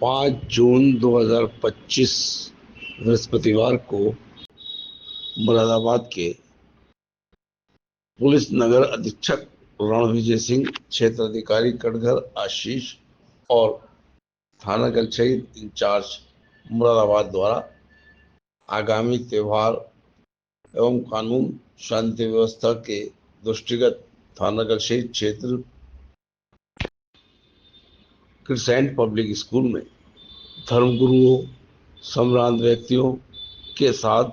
5 जून 2025 बृहस्पतिवार को मुरादाबाद के पुलिस नगर अधीक्षक रणविजय सिंह, क्षेत्र अधिकारी कटघर आशीष और थाना गलछई इंचार्ज मुरादाबाद द्वारा आगामी त्योहार एवं कानून शांति व्यवस्था के दृष्टिगत थाना गलछई क्षेत्र क्रिसेंट पब्लिक स्कूल में धर्मगुरुओं, सम्भ्रांत व्यक्तियों के साथ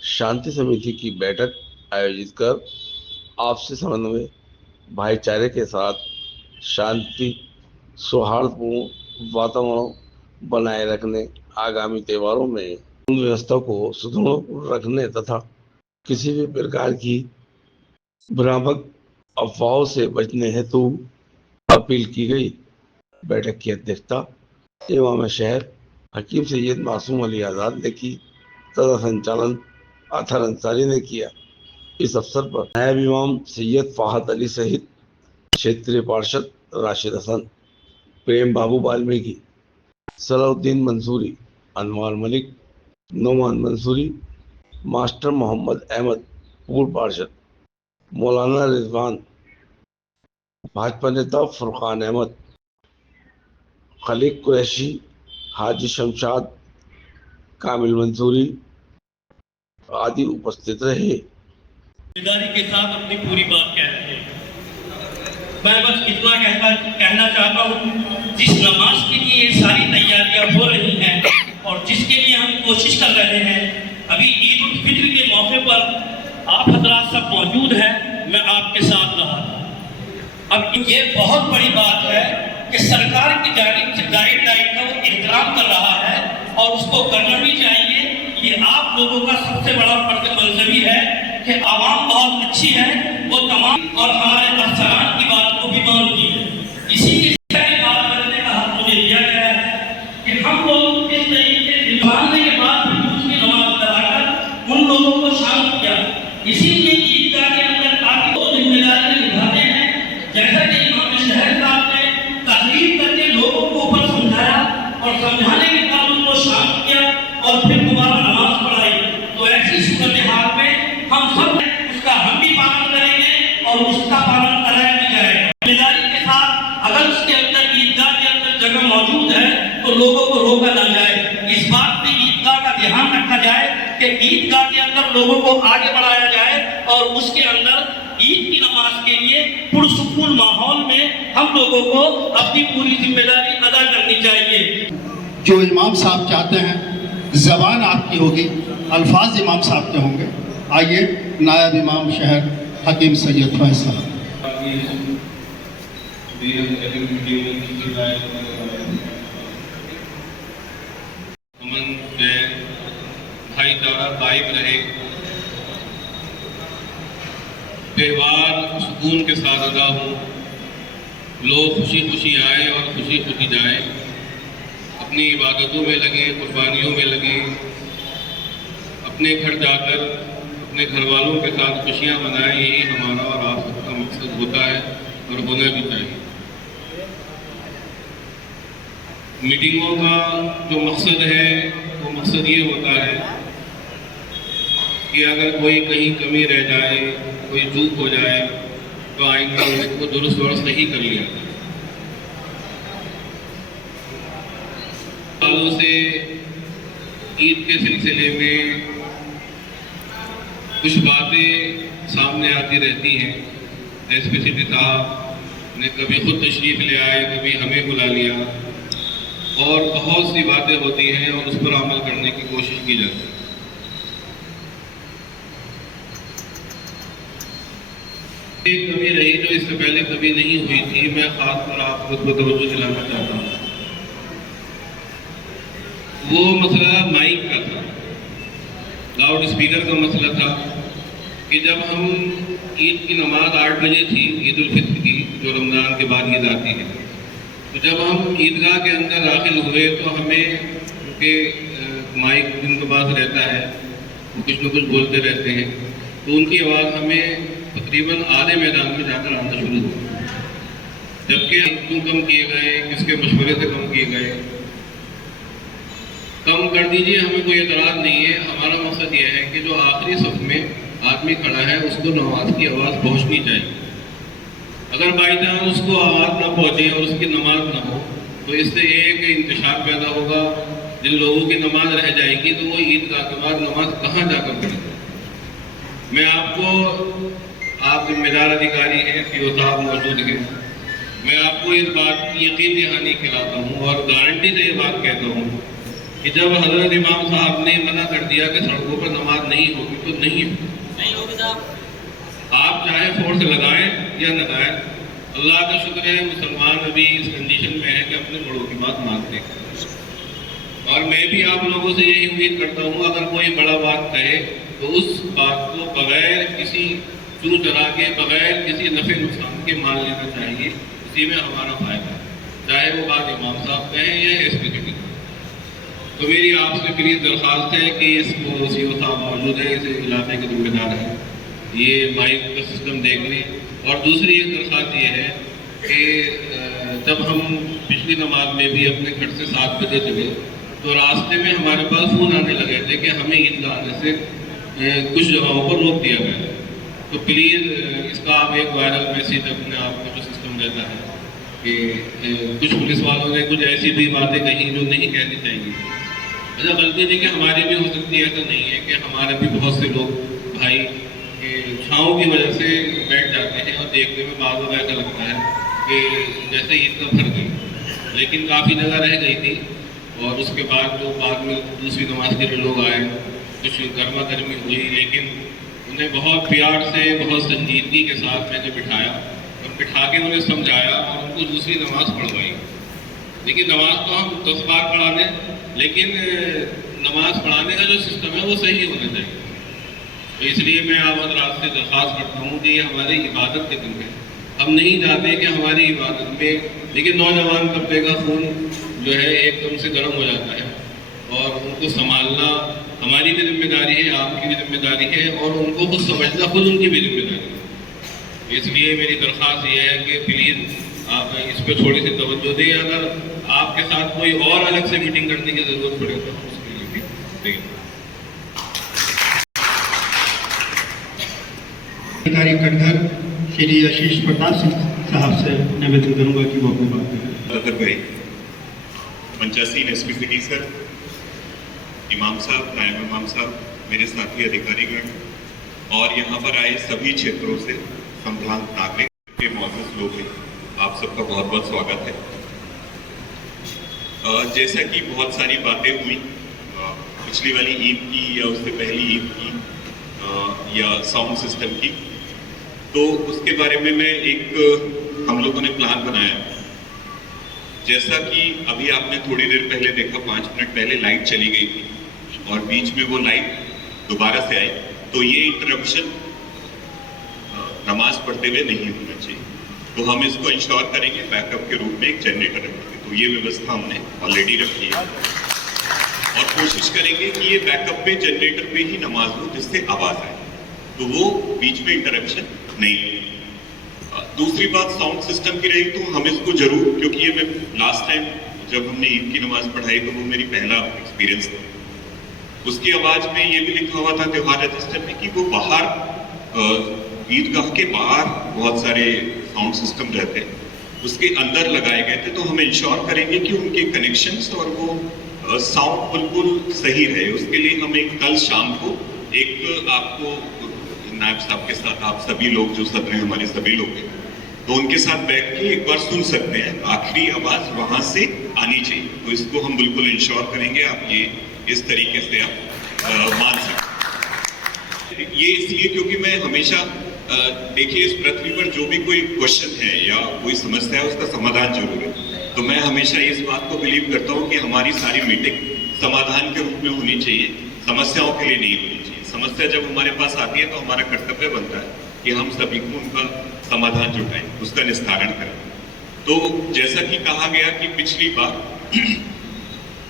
शांति समिति की बैठक आयोजित कर आपसी समन्वय, भाईचारे के साथ शांति सौहार्दपूर्ण वातावरण बनाए रखने, आगामी त्योहारों में कानून व्यवस्था को सुदृढ़ रखने तथा किसी भी प्रकार की भ्रामक अफवाहों से बचने हेतु अपील की गई। बैठक की अध्यक्षता इमाम शहर हकीम सैयद मासूम अली आज़ाद ने की तथा संचालन अतहर अंसारी ने किया। इस अवसर पर नायब इमाम सैयद फाहद अली सहित क्षेत्रीय पार्षद राशिद हसन, प्रेम बाबू वाल्मीकि, सलाउद्दीन मंसूरी, अनवार मलिक, नोमान मंसूरी, मास्टर मोहम्मद अहमद पूर्व पार्षद, मौलाना रिजवान, भाजपा नेता फुरकान अहमद, खलीक कुरैशी, हाजी शमशाद, कामिल मंसूरी आदि उपस्थित रहे। जिम्मेदारी के साथ अपनी पूरी बात कह रहे हैं। मैं बस इतना कहना चाहता हूँ, जिस नमाज के लिए ये सारी तैयारियां हो रही हैं और जिसके लिए हम कोशिश कर रहे हैं, अभी ईद उल फित्र के मौके पर आप हजरात सब मौजूद हैं, मैं आपके साथ रहा था। अब ये बहुत बड़ी बात है कि सरकार की गाइडलाइन का वो एहतराम कर रहा है और उसको करना भी चाहिए। ये आप लोगों का सबसे बड़ा फर्ज मलज़मी है कि आवाम बहुत अच्छी है, वो तमाम और हमारे अफसरान की बात को भी मानती है। इसी की बात करने का हक मुझे दिया गया है कि हम लोग इस तरीके से मानने के बाद भी दूसरी नमाज कराकर उन लोगों को शांत किया। इसीलिए ईदगाह के अंदर काफी जिम्मेदारियां निभाते हैं। जैसा कि इमाम शहर साहब ने तकरीर करके लोगों को ऊपर समझाया और समझाने के बाद उनको शांत किया और फिर दोबारा नमाज पढ़ाई, तो ऐसी सूरत हाल में हम सब उसका हम भी पालन करेंगे और उसका पालन कराया भी जाएगा। जिम्मेदारी के साथ अगर उसके अंदर ईदगाह के अंदर जगह मौजूद है तो लोगों को रोका ना जाए। इस बात पे ईदगाह का ध्यान रखा जाए कि ईदगाह के अंदर लोगों को आगे बढ़ाया जाए और उसके अंदर ईद की नमाज के लिए पुरसुकून माहौल में हम लोगों को अपनी पूरी जिम्मेदारी अदा करनी चाहिए। जो इमाम साहब चाहते हैं, ज़बान आपकी होगी, अल्फाज इमाम साहब के होंगे। आइए नायब इमाम शहर हकीम सैयद फैसल। अमन चैन भाईचारा कायम रहे, त्यौहार सुकून के साथ अदा हो, लोग खुशी खुशी आए और खुशी खुशी जाएं, अपनी इबादतों में लगे, कुर्बानियों में लगे, अपने घर जाकर अपने घर वालों के साथ खुशियां मनाएं। यही हमारा और आप सबका मकसद होता है और होना भी चाहिए। मीटिंगों का जो मकसद है वो मकसद ये होता है कि अगर कोई कहीं कमी रह जाए, कोई चूक हो जाए, तो आइंदा उसको दुरुस्त और सही कर लिया जाए। सालों से ईद के सिलसिले में कुछ बातें सामने आती रहती हैं। एसपीसीपी साहब ने कभी खुद तशरीफ ले आए, कभी हमें बुला लिया और बहुत सी बातें होती हैं और उस पर अमल करने की कोशिश की जाती है। एक कमी रही जो इससे पहले कभी नहीं हुई थी, मैं खास तौर आपको उस पर तवज्जो दिलाना चाहता हूँ। वो मसला माइक का था, लाउड स्पीकर का मसला था कि जब हम ईद की नमाज 8 बजे थी, ईद उल फित्र की, जो रमज़ान के बाद ईद आती है, तो जब हम ईदगाह के अंदर दाखिल हुए तो हमें उनके माइक जिनके पास रहता है वो कुछ न कुछ बोलते रहते हैं, तो उनकी आवाज़ हमें तकरीबन आधे मैदान में जाकर आना शुरू हुआ। जबकि क्यों कम किए गए, किसके मशवरे से कम किए गए, कम कर दीजिए, हमें कोई एतराज़ नहीं है। हमारा मकसद ये है कि जो आखिरी सफ में आदमी खड़ा है उसको नमाज की आवाज़ पहुंचनी चाहिए। अगर बाई चांस उसको आवाज़ ना पहुंचे और उसकी नमाज ना हो तो इससे एक इंतशार पैदा होगा। जिन लोगों की नमाज रह जाएगी तो वो ईदगाह के बाद नमाज कहाँ जाकर पढ़ेंगे। मैं आपको, आप जिम्मेदार अधिकारी हैं, सीओ साहब मौजूद हैं, मैं आपको इस बात की यकीन दहानी खिलाता हूँ और गारंटी से ये बात कहता हूँ कि जब हजरत इमाम साहब ने मना कर दिया कि सड़कों पर नमाज नहीं होगी तो नहीं होगी साहब। आप चाहे फोर्स लगाएं या लगाएं, अल्लाह का शुक्र है मुसलमान अभी इस कंडीशन में है कि अपने बड़ों की बात मानते हैं। और मैं भी आप लोगों से यही उम्मीद करता हूँ, अगर कोई बड़ा बात कहे तो उस बात को बगैर किसी चू चला के, बगैर किसी नफे नुकसान के मान लेना चाहिए। इसी में हमारा फायदा है, चाहे वो बात इमाम साहब कहें या एसपी। तो मेरी आपसे प्लीज दरख्वास्त है कि इसको सीओ साहब मौजूद है, इस इलाके के जिम्मेदार हैं, ये माइक का सिस्टम देख लें। और दूसरी एक दरख्वास्त ये है कि जब हम पिछली नमाज में भी अपने घर से 7 बजे चले तो रास्ते में हमारे पास फ़ोन आने लगे थे कि हमें ईदगाह आने से कुछ जगहों पर रोक दिया गया। तो प्लीज़ इसका आप एक वायरल मैसेज अपने आप का जो सिस्टम रहता है कि कुछ पुलिस वालों ने कुछ ऐसी भी बातें कही जो नहीं कहनी चाहिए। अच्छा, गलती थी कि हमारी भी हो सकती है, ऐसा नहीं है कि हमारे भी बहुत से लोग भाई छाँव की वजह से बैठ जाते हैं और देखने में बाद में ऐसा लगता है कि जैसे ईद का भर गई, लेकिन काफ़ी जगह रह गई थी। और उसके बाद जो बाद में दूसरी नमाज के लिए लोग आए, कुछ गर्मा गर्मी हुई, लेकिन उन्हें बहुत प्यार से, बहुत संजीदगी के साथ मैंने बिठाया और बिठा के उन्हें समझाया और उनको दूसरी नमाज पढ़वाई। देखिए, नमाज तो हम 10 बार पढ़ा दें, लेकिन नमाज पढ़ाने का जो सिस्टम है वो सही होना चाहिए। तो इसलिए मैं आप हज़रात से दरख्वास्त करता हूँ कि ये हमारी इबादत के दिन है, हम नहीं चाहते कि हमारी इबादत में, लेकिन नौजवान तबके का खून जो है एकदम से गर्म हो जाता है और उनको संभालना हमारी भी जिम्मेदारी है, आपकी भी जिम्मेदारी है और उनको खुद समझना खुद उनकी भी जिम्मेदारी है। इसलिए मेरी दरख्वास्त ये है कि प्लीज़ आप इस पर थोड़ी सी तवज्जो दें। अगर आपके साथ कोई और अलग से मीटिंग करने की ज़रूरत पड़े तो उसके लिए भी दें। अधिकारी कटघर श्री आशीष प्रताप सिंह साहब से निवेदन करूंगा कि वो अपनी बात करें। पंचासीन एसपी सिटी सर, इमाम साहब, नायब इमाम साहब, मेरे साथी अधिकारीगण और यहाँ पर आए सभी क्षेत्रों से संभ्रांत नागरिक के मौजूद लोग हैं, आप सबका बहुत बहुत स्वागत है। जैसा कि बहुत सारी बातें हुई पिछली वाली ईद की या उससे पहली ईद की या साउंड सिस्टम की, तो उसके बारे में मैं एक हम लोगों ने प्लान बनाया। जैसा कि अभी आपने थोड़ी देर पहले देखा, 5 मिनट पहले लाइट चली गई थी और बीच में वो लाइट दोबारा से आई, तो ये इंटरप्शन नमाज पढ़ते हुए नहीं होना चाहिए। तो हम इसको इंश्योर करेंगे, बैकअप के रूप में एक जनरेटर रखेंगे। तो ये व्यवस्था हमने ऑलरेडी रखी है और कोशिश करेंगे कि ये बैकअप पे जनरेटर पे ही नमाज हो जिससे आवाज़ आए, तो वो बीच में इंटरप्शन नहीं हो। दूसरी बात साउंड सिस्टम की रही, तो हम इसको जरूर, क्योंकि ये मैं लास्ट टाइम जब हमने ईद की नमाज पढ़ाई तो वो मेरी पहला एक्सपीरियंस था। उसकी आवाज़ में ये भी लिखा हुआ था त्योहार रजिस्टर में कि वो बाहर ईदगाह के बाहर बहुत सारे साउंड सिस्टम रहते हैं, उसके अंदर लगाए गए थे। तो हम इंश्योर करेंगे कि उनके कनेक्शंस और वो साउंड बिल्कुल सही रहे। उसके लिए हम एक कल शाम को एक आपको नायब साहब के साथ आप सभी लोग जो सद रहे हैं, हमारे सभी लोग हैं, तो उनके साथ बैठ के एक बार सुन सकते हैं, आखिरी आवाज़ वहाँ से आनी चाहिए। तो इसको हम बिल्कुल इंश्योर करेंगे, आप ये इस तरीके से आप मान सकते। ये इसलिए क्योंकि मैं हमेशा देखिए, इस पृथ्वी पर जो भी कोई क्वेश्चन है या कोई समस्या है उसका समाधान जरूर है। तो मैं हमेशा इस बात को बिलीव करता हूँ कि हमारी सारी मीटिंग समाधान के रूप में होनी चाहिए, समस्याओं के लिए नहीं होनी चाहिए। समस्या जब हमारे पास आती है तो हमारा कर्तव्य बनता है कि हम सभी को उनका समाधान जुटाएं, उसका निस्तारण करें। तो जैसा कि कहा गया कि पिछली बार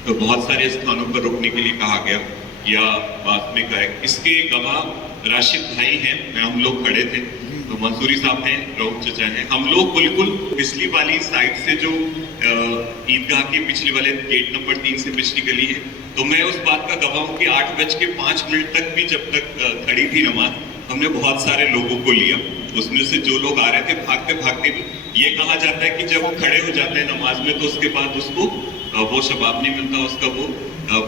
तो बहुत सारे स्थानों पर रुकने के लिए कहा गया या बाद में कहा, इसके गवाह राशिद भाई हैं, हम लोग खड़े थे, तो तो मंसूरी साहब हैं, रऊफ चचा हैं, हम लोग बिल्कुल पिछली वाली साइड से जो ईदगाह के पिछले वाले गेट नंबर 3 से पिछली गली है, तो मैं उस बात का गवाह हूँ कि 8:05 तक भी जब तक खड़ी थी नमाज, हमने बहुत सारे लोगों को लिया। उसमें से जो लोग आ रहे थे भागते भागते भी, ये कहा जाता है कि जब वो खड़े हो जाते हैं नमाज में तो उसके बाद उसको वो शबाब नहीं मिलता, उसका वो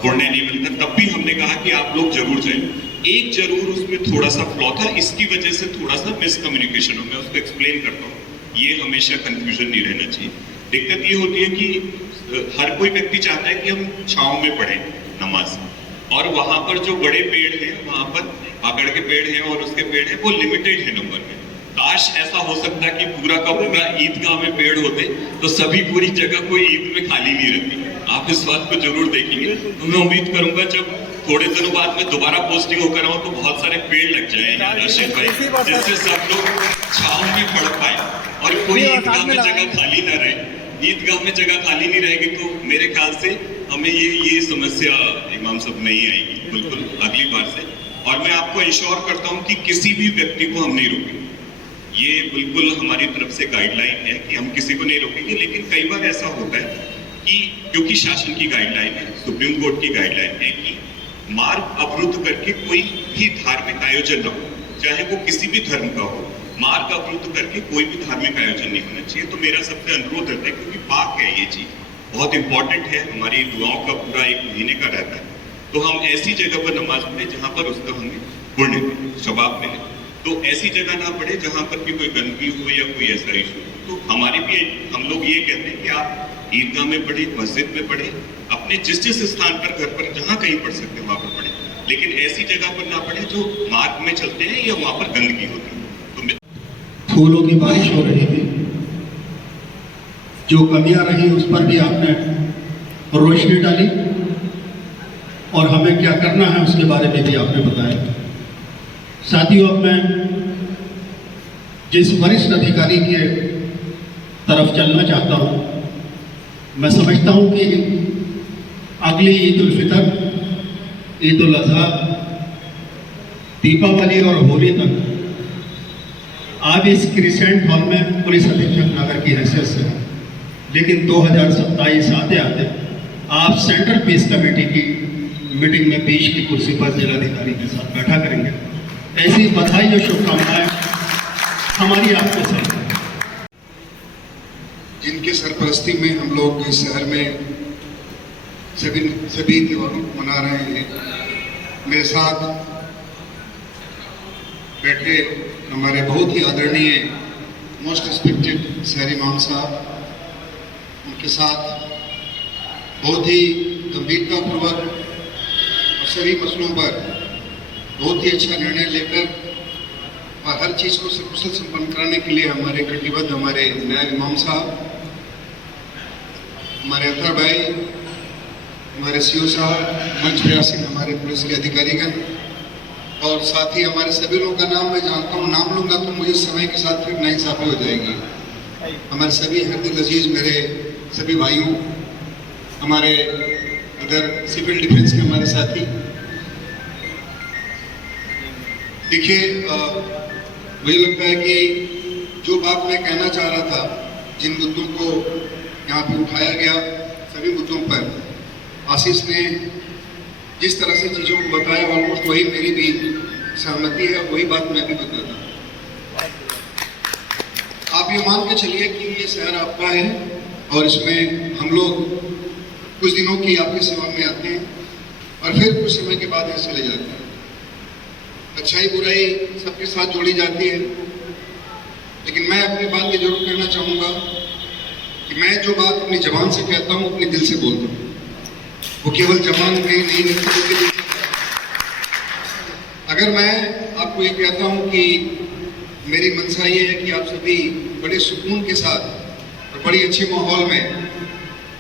पुण्य नहीं मिलता। तब भी हमने कहा कि आप लोग जरूर जाएं। एक जरूर उसमें थोड़ा सा फ्लॉ था, इसकी वजह से थोड़ा सा मिसकम्युनिकेशन हो, मैं उसको एक्सप्लेन करता हूँ। ये हमेशा कंफ्यूजन नहीं रहना चाहिए। दिक्कत ये होती है कि हर कोई व्यक्ति चाहता है कि हम छांव में पढ़ें नमाज, और वहां पर जो बड़े पेड़ हैं, वहां पर आकड़ के पेड़ हैं और उसके पेड़ हैं वो लिमिटेड है नंबर में। काश ऐसा हो सकता कि पूरा का पूरा ईदगाह में पेड़ होते तो सभी पूरी जगह कोई ईद में खाली नहीं रहती। आप इस बात को जरूर देखेंगे। तो मैं उम्मीद करूंगा जब थोड़े दिनों बाद में दोबारा पोस्टिंग होकर आऊं तो बहुत सारे पेड़ लग जाए रशीद भाई, जिससे सब लोग छांव में पढ़ पाए और कोई ईदगाह में जगह खाली ना रहे। ईदगाह में जगह खाली नहीं रहेगी तो मेरे ख्याल से हमें ये समस्या इमाम साहब नहीं आएगी बिल्कुल अगली बार से। और मैं आपको इंश्योर करता हूं कि किसी भी व्यक्ति को हम नहीं रोकेंगे। ये बिल्कुल हमारी तरफ से गाइडलाइन है कि हम किसी को नहीं रोकेंगे। लेकिन कई बार ऐसा होता है कि क्योंकि शासन की गाइडलाइन है, सुप्रीम कोर्ट की गाइडलाइन है कि मार्ग अवरुद्ध करके कोई भी धार्मिक आयोजन न हो, चाहे वो किसी भी धर्म का हो, मार्ग अवरुद्ध करके कोई भी धार्मिक आयोजन नहीं होना चाहिए। तो मेरा सबसे अनुरोध रहता है, क्योंकि पाक है ये चीज, बहुत इंपॉर्टेंट है, हमारी दुआओं का पूरा 1 महीने का रहता है, तो हम ऐसी जगह पर नमाज पढ़े जहां पर उसका हमें पुण्य मिले, शबाब मिले। तो ऐसी जगह ना पड़े जहां पर भी कोई गंदगी हो या कोई ऐसा इशू हो। तो हमारी भी हम लोग ये कहते हैं कि आप ईदगाह में पढ़े, मस्जिद में पढ़े, अपने जिस स्थान पर, घर पर जहां कहीं पढ़ सकते हैं वहां पर पढ़े, लेकिन ऐसी जगह पर ना पढ़े जो मार्ग में चलते हैं या वहां पर गंदगी होती है। तो फूलों की बारिश हो रही थी, जो कमियां रही उस पर भी आपने रोशनी डाली और हमें क्या करना है उसके बारे में भी आपने बताया। साथियों, अब मैं जिस वरिष्ठ अधिकारी के तरफ चलना चाहता हूं, मैं समझता हूं कि अगली ईद उल फितर, ईद उल अजहा, दीपावली और होली तक आप इस क्रिसेंट हॉल में पुलिस अधीक्षक नगर की हैसियत से, लेकिन 2027 आते आते आप सेंट्रल पीस कमेटी की मीटिंग में बीच की कुर्सी पर जिलाधिकारी के साथ बैठा करेंगे। ऐसी बधाई और शुभकामनाएं हमारी आपके साथ। जिनके सरपरस्ती में हम लोग इस शहर में सभी त्योहारों को मना रहे हैं, मेरे साथ बैठे हमारे बहुत ही आदरणीय मोस्ट रिस्पेक्टेड शहरी इमाम साहब, उनके साथ बहुत ही गंभीरतापूर्वक और सभी मसलों पर बहुत ही अच्छा निर्णय लेकर और हर चीज़ को सकुशल संपन्न कराने के लिए हमारे कटिबद्ध हमारे नायब इमाम साहब, हमारे अतर भाई, हमारे सीओ साहब, मंच पे आसीन हमारे पुलिस के अधिकारीगण और साथ ही हमारे सभी लोगों का नाम मैं जानता हूँ। नाम लूँगा तो मुझे समय के साथ फिर नाइंसाफी हो जाएगी। हमारे सभी हरदिल अजीज मेरे सभी भाइयों, हमारे अदर सिविल डिफेंस के हमारे साथी, देखिए मुझे लगता है कि जो बात मैं कहना चाह रहा था, जिन मुद्दों को यहाँ पे उठाया गया, सभी मुद्दों पर आशीष ने जिस तरह से चीज़ों को बताया, ऑलमोस्ट वही मेरी भी सहमति है, वही बात मैं भी बताता। आप ये मान के चलिए कि ये शहर आपका है और इसमें हम लोग कुछ दिनों की आपकी सेवा में आते हैं और फिर कुछ समय के बाद यहाँ चले जाते हैं। अच्छाई बुराई सबके साथ जोड़ी जाती है, लेकिन मैं अपनी बात ये जरूर कहना चाहूँगा कि मैं जो बात अपनी जबान से कहता हूँ अपने दिल से बोलता हूँ। वो केवल जबान में नहीं रहती। अगर मैं आपको ये कहता हूँ कि मेरी मंशा ये है कि आप सभी बड़े सुकून के साथ और बड़ी अच्छे माहौल में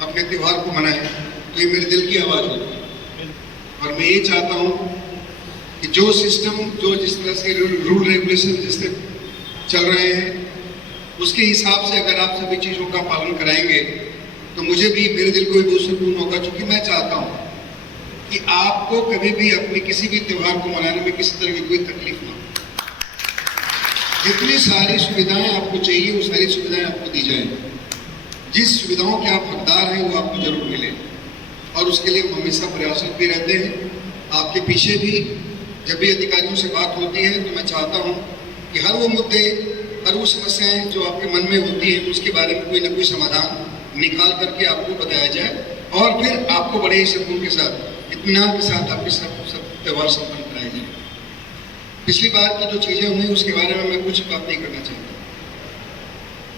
अपने त्यौहार को मनाएं, तो ये मेरे दिल की आवाज़ होगी। और मैं ये चाहता हूँ कि जो सिस्टम, जो जिस तरह से रूल रेगुलेशन जिस तरह चल रहे हैं, उसके हिसाब से अगर आप सभी चीज़ों का पालन कराएंगे तो मुझे भी, मेरे दिल को भी बहुत सुकून होगा। क्योंकि मैं चाहता हूँ कि आपको कभी भी अपने किसी भी त्यौहार को मनाने में किसी तरह की कोई तकलीफ ना हो। जितनी सारी सुविधाएं आपको चाहिए वो सारी सुविधाएं आपको दी जाएंगी। जिस सुविधाओं के आप हकदार हैं वो आपको जरूर मिले, और उसके लिए हम हमेशा प्रयासरत भी रहते हैं। आपके पीछे भी जब भी अधिकारियों से बात होती है तो मैं चाहता हूं कि हर वो मुद्दे, हर वो समस्याएं जो आपके मन में होती है उसके बारे में कोई ना कोई समाधान निकाल करके आपको बताया जाए, और फिर आपको बड़े ही सुकून के साथ, इत्मीनान के साथ आपके सब त्यौहार संपन्न कराए जाए। पिछली बार की जो चीज़ें हुई उसके बारे में मैं कुछ बात नहीं करना चाहता।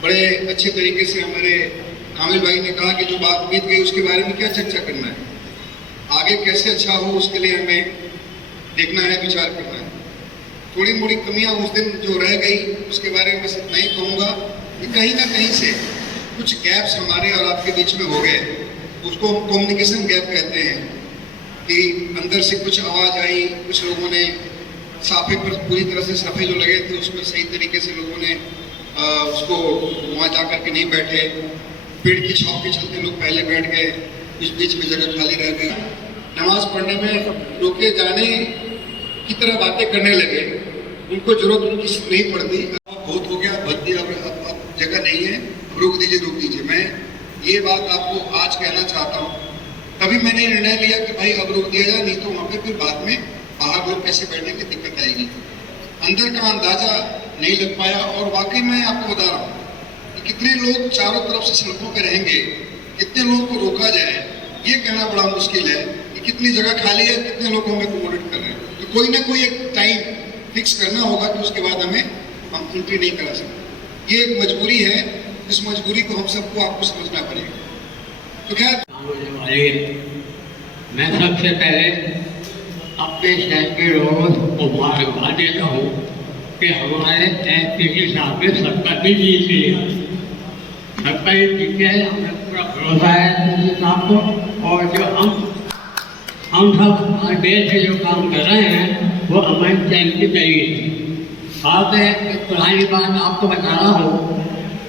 बड़े अच्छे तरीके से हमारे कामिल भाई ने कहा कि जो बात बीत गई उसके बारे में क्या चर्चा करना है, आगे कैसे अच्छा हो उसके लिए हमें देखना है, विचार करना है। थोड़ी मोड़ी कमियां उस दिन जो रह गई उसके बारे में बस इतना ही कहूँगा कि कहीं ना कहीं से कुछ गैप्स हमारे और आपके बीच में हो गए। उसको हम कम्युनिकेशन गैप कहते हैं कि अंदर से कुछ आवाज़ आई, कुछ लोगों ने साफे पर पूरी तरह से साफे जो लगे थे उस पर सही तरीके से लोगों ने उसको वहाँ जा कर के नहीं बैठे, पेड़ की छाप के चलते लोग पहले बैठ गए, बीच में जगह खाली रह गई, नमाज पढ़ने में रोके जाने की तरह बातें करने लगे, उनको जरूरत उनकी नहीं पड़ती। बहुत हो गया, बद दिया, अब जगह नहीं है, रोक दीजिए। मैं ये बात आपको आज कहना चाहता हूँ। तभी मैंने निर्णय लिया कि भाई अब रोक दिया जाए, नहीं तो वहाँ पे फिर बाद में बाहर लोग कैसे बैठने की दिक्कत आएगी। अंदर का अंदाजा नहीं लग पाया, और वाकई मैं आपको बता रहा हूँ कि कितने लोग चारों तरफ से सड़कों पर रहेंगे, कितने लोगों को रोका जाए, ये कहना बड़ा मुश्किल है कि कितनी जगह खाली है, कितने लोग हमें अकोमोडेट कर रहे हैं। तो कोई ना कोई एक टाइम फिक्स करना होगा कि उसके बाद हम एंट्री नहीं करा सकते। ये एक मजबूरी है, इस मजबूरी को हम सबको आपको समझना पड़ेगा। तो खैर, मैं सबसे पहले अपने शहर के लोगों को मुबारकबाद देता हूँ कि हमारे एमपी साहब ने सबका भी जीत लिया। सबका ये जीत है, हमें पूरा भरोसा है एमपी साहब को, और जो हम सब देश से जो काम कर रहे हैं वो हमारी चैनल चाहिए। आप एक पुरानी बात आपको बता रहा हूँ,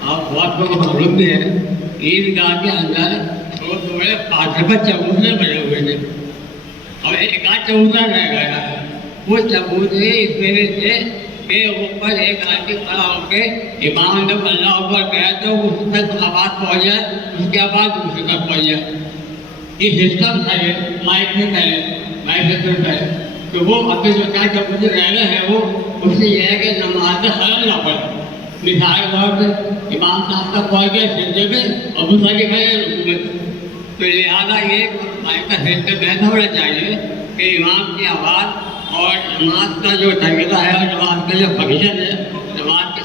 आप बहुत लोग मालूम भी है, ईदगाह के अंदर थोड़े 5 चबूतरे बने हुए थे, और एक आध चबूतरा रह गया। वो चबूतरे इस वजह से के ऊपर एक आदमी खड़ा होकर इमाम जब अल्लाह ऊपर गया तो उस तक आवाज़ पहुँच जाए, उसके आवाज़ दूसरे तक पहुँच जाए। ये सिस्टम था, ये माइक में पहले तो वो अभी जो क्या चबूतरे रह गए हैं वो उससे यह है कि नमाज में खलल ना पड़े। मिसाल के तौर पर इमाम साहब तक पहुँच गए सिलसिले में और दूसरा के खड़े रुकू में, तो लिहाजा ये माइक का सिस्टम ऐसा होना चाहिए कि इमाम की आवाज़ और नमाज का जो तरीका है और नमाज का जो फंक्शन है, नमाज का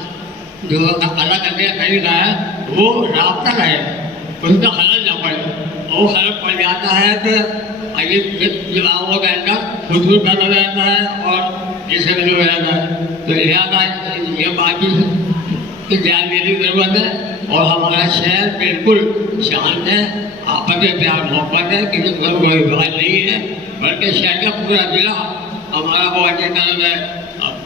जो अदा करने का तरीका है वो रास्ता रहे, उसका खलल ना पड़े। और वो खलल पड़ जाता है तो आगे जवाबों के अंदर खुशबू पैदा रहता है और जिसे भी रहता है। तो लिहाजा ये बाकी की ध्यान देने की जरूरत है। और हमारा शहर बिल्कुल शांत है, आपस में प्यार मोहब्बत है, किसी को कोई विवाद नहीं है, बल्कि शहर का पूरा जिला हमारा बहुत अच्छी तरह से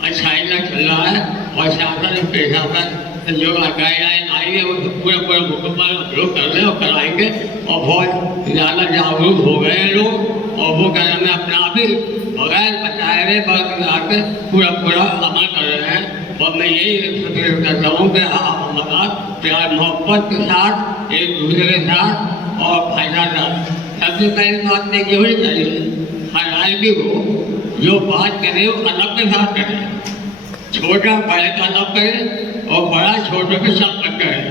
अच्छाई में चल रहा है। और शासन प्रशासन जो गाइडलाइन आई है वो पूरे मुकम्मल लोग कर रहे हैं और कराएंगे, और बहुत ज़्यादा जागरूक हो गए हैं लोग, और वो कहना में अपना भी बगैर बताए रहे बल्कि पूरा अमल कर रहे हैं। और मैं यही करता हूँ कि हमारा प्यार मोहब्बत के साथ एक दूसरे के साथ और भाईचारा सबसे पहली बात नहीं ये होनी चाहिए, हर आदमी को जो बात करे वो अलग के साथ करे, छोटा बड़े का अलग करे और बड़ा छोटे के साथ अलग करे,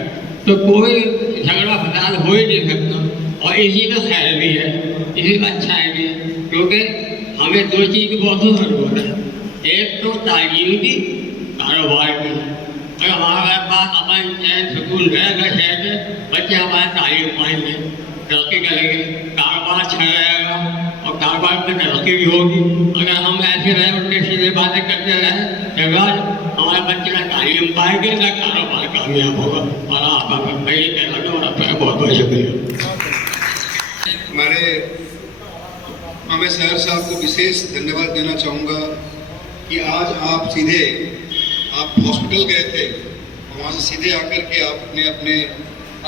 तो कोई झगड़ा फसाद हो ही नहीं सकता। और इसी का खैर भी है, इसी का अच्छाई भी है, क्योंकि हमें 2 चीज़ की बहुत ज़रूरत है। एक तो तालीम की, कारोबार की। अगर हमारे पास हमारे चैन सुकून रहेगा, शहर में बच्चे हमारे तालीम पाएंगे, तरक्की करेंगे, कारोबार अच्छा रहेगा और कारोबार में तरक्की भी होगी। अगर हम ऐसे रहे उनके सीधे बातें करते रहे तो हमारे बच्चे ना तालीम पाएंगे ना कारोबार कामयाब होगा। और आपका पहले कहना और आपका बहुत बहुत शुक्रिया। हमारे मैं सहर साहब को विशेष धन्यवाद देना चाहूँगा कि आज आप हॉस्पिटल गए थे और वहाँ से सीधे आकर के आपने अपने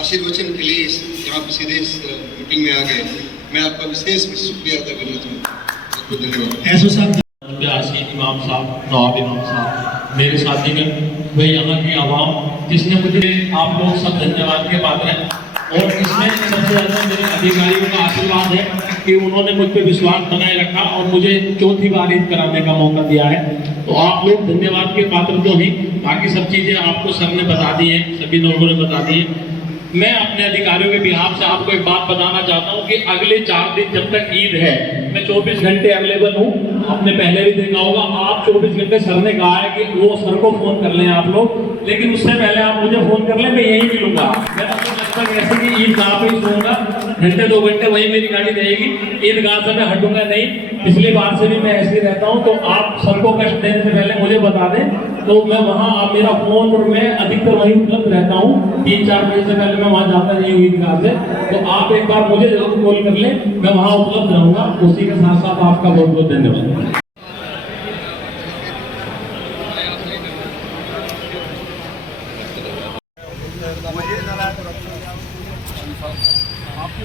आशीर्वचन के लिए यहाँ पे सीधे इस मीटिंग में आ गए। मैं आपका विशेष शुक्रिया अदा करना चाहूँगा। धन्यवाद। ऐसा साहब इमाम साहब, नवाब इमाम साहब, मेरे साथी ने, वह यहाँ की आवाम जिसने मुझे, आप लोग सब धन्यवाद के पात्र हैं। और इसमें सबसे ज़्यादा मेरे अधिकारियों का आशीर्वाद है कि उन्होंने मुझ पर विश्वास बनाए रखा और मुझे चौथी बार ईद कराने का मौका दिया है। तो आप लोग धन्यवाद के पात्र तो ही, बाकी सब चीज़ें आपको सर ने बता दी हैं, सभी लोगों ने बता दी है। मैं अपने अधिकारियों के बिहाफ से आपको एक बात बताना चाहता हूँ कि अगले 4 दिन जब तक ईद है, मैं 24 घंटे अवेलेबल हूँ। आपने पहले भी देखा होगा, आप 24 घंटे, सर ने कहा है कि वो सर को फोन कर लें आप लोग, लेकिन उससे पहले आप मुझे फोन कर लें, मैं यहीं मिलूंगा। मैं अपने लगभग ऐसे कि ईदगाह पे ही सोऊंगा, घंटे 2 घंटे वहीं मेरी गाड़ी रहेगी, ईदगाह से मैं हटूंगा नहीं। पिछली बार से भी मैं ऐसे ही रहता हूँ, तो आप सर को कष्ट देने से पहले मुझे बता दें, तो मैं वहाँ, आप मेरा फोन और मैं अधिकतर वहीं उपलब्ध रहता हूँ। 3-4 बजे से पहले मैं वहाँ जाता नहीं हूँ ईदगाह से, तो आप एक बार मुझे जरूर कॉल कर लें, मैं वहाँ उपलब्ध रहूँगा। उसी के साथ साथ आपका बहुत बहुत धन्यवाद। आपकी